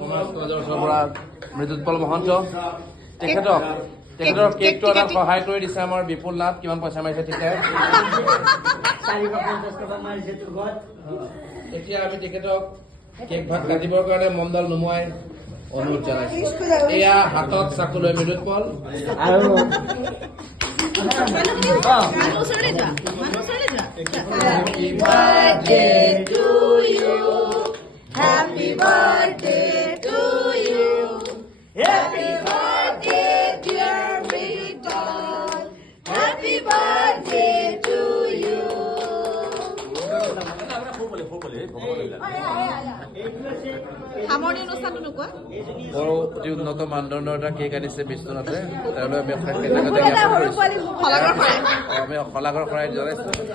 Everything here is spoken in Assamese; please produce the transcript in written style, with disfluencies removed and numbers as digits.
কমাৰ্চ কলেজৰ ওচৰৰ পৰা মৃদুৎপল মহন্ত তেখেতৰ কেকটো এটা সহায় কৰি দিছে আমাৰ বিপুল নাথ। কিমান পইচা মাৰিছে ঠিক নাই। এতিয়া আমি তেখেতক কেক ভাত কাটিবৰ কাৰণে মমডাল নুমুৱাই অনুৰোধ জনাইছো। এয়া হাতত চাকু লৈ মৃদুৎপল আৰু Happy birthday to you. Happy birthday to you. Happy birthday dear Vital. Happy birthday to you. বৰ অতি উন্নত মানদণ্ডৰ এটা কেক আনিছে বিশ্বনাথে। তেওঁলোকে আমি শলাগৰ শৰাই জনাইছো।